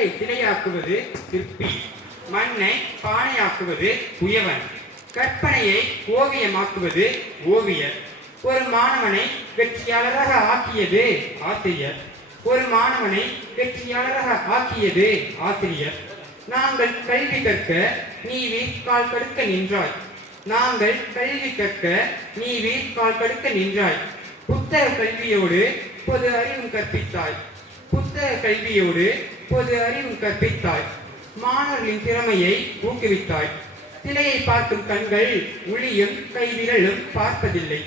கல்லை சிலையாக்குவது சிற்பி, மண்ணை பானையாக்குவது குயவன், கற்பனையை ஓவியமாக்குவது ஓவியர். ஒரு மாணவனை வெற்றியாளராக ஆக்கியது ஆசிரியர். ஒரு மாணவனை வெற்றியாளராக ஆக்கியது ஆசிரியர். நாங்கள் கல்வி கற்க நீ வீர்கால் கடுக்க நின்றாய். நாங்கள் கல்வி கற்க நீ வீர்கால் கடுக்க நின்றாய். புத்தக கல்வியோடு பொது அறிவும் கற்பித்தாய். புத்தக கல்வியோடு பொது அறிவும் கற்பித்தாய். மாணவர்களின் திறமையை ஊக்குவித்தாய். சிலையை பார்க்கும் கண்கள் உளியும் கைவிரலும் பார்ப்பதில்லை.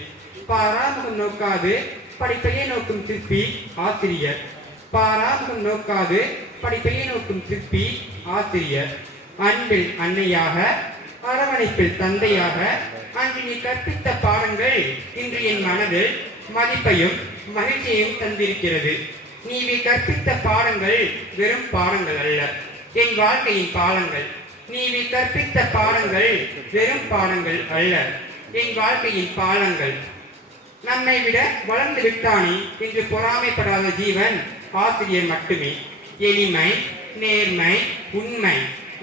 பாராமுகம் நோக்காது படிப்பையை நோக்கும் சிற்பி ஆசிரியர். பாராமுகம் நோக்காது படிப்பையை நோக்கும் சிற்பி ஆசிரியர். அன்பில் அன்னையாக, அரவணைப்பில் தந்தையாக அன்று நீ கற்பித்த பாடங்கள் இன்று என் மனதில் மதிப்பையும் மகிழ்ச்சியையும் தந்திருக்கிறது. நீ கற்பித்த பாடங்கள் வெறும் பாடங்கள் அல்ல, என் வாழ்க்கையின் பாடங்கள். நீ கற்பித்த பாடங்கள் வெறும் பாடங்கள் அல்ல, என் வாழ்க்கையின் பாடங்கள். நம்மை விட வளர்ந்து விட்டானே என்று பொறாமைப்படாத ஜீவன் ஆசிரியர் மட்டுமே. எளிமை, நேர்மை, உண்மை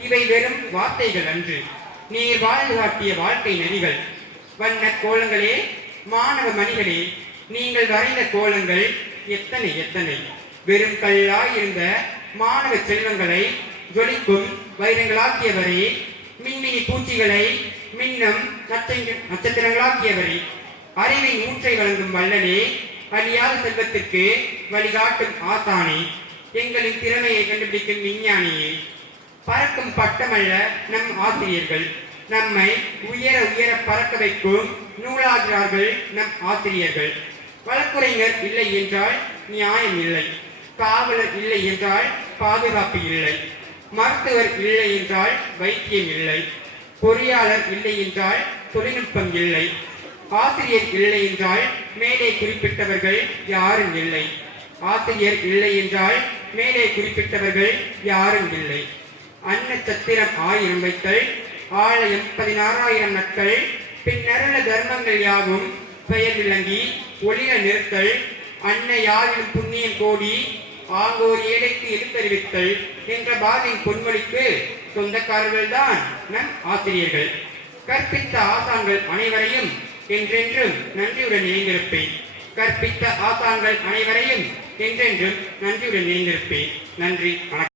இவை வெறும் வார்த்தைகள் அன்று, நீர் வாழ்ந்து காட்டிய வாழ்க்கை நெறிகள். வண்ண கோலங்களே, மாணவ மணிகளே, நீங்கள் வரைந்த கோலங்கள் எத்தனை எத்தனை. வெறும் கல்லாயிருந்த மாணவ செல்வங்களை ஜொலிக்கும் வைரங்களாக்கியவரே, மின்மினி பூச்சிகளை மின்னும் நட்சத்திரங்களாக்கியவரே, அறிவின் ஊற்றை வழங்கும் வல்லனே, அழியாத செல்வத்திற்கு வழிகாட்டும் ஆசானே, எங்களின் திறமையை கண்டுபிடிக்கும் விஞ்ஞானியே. பறக்கும் பட்டமல்ல நம் ஆசிரியர்கள், நம்மை உயர உயர பறக்க வைக்கும் நூலாகிறார்கள் நம் ஆசிரியர்கள். வழக்குரைஞர் இல்லை என்றால் நியாயம் இல்லை. காவலர் இல்லை என்றால் பாதுகாப்பு இல்லை. மருத்துவர் இல்லை என்றால் வைத்தியம் இல்லை. பொறியாளர் இல்லை என்றால் தொழில்நுட்பம் இல்லை. ஆசிரியர் இல்லை என்றால் மேலே குறிப்பிட்டவர்கள் யாரும் இல்லை. ஆசிரியர் இல்லை என்றால் மேலே குறிப்பிட்டவர்கள் யாரும் இல்லை. அன்னச்சத்திரம் 1000 வைத்தல், ஆலயம் 16,000 நட்கள், பின்னருள தர்மங்கள் யாவும் பெயர் விளங்கி ஒளிர நிறுத்தல், அன்னை யாரிலும் புண்ணியம் கோடி ஆங்கோர் ஏழைக்கு எழுத்தறிவித்தல் என்ற பாதியின் பொன்மொழிக்கு சொந்தக்காரர்கள் தான் நம் ஆசிரியர்கள். கற்பித்த ஆசான்கள் அனைவரையும் என்றென்றும் நன்றியுடன் நினைந்திருப்பேன். கற்பித்த ஆசான்கள் அனைவரையும் என்றென்றும் நன்றியுடன் நினைந்திருப்பேன். நன்றி, வணக்கம்.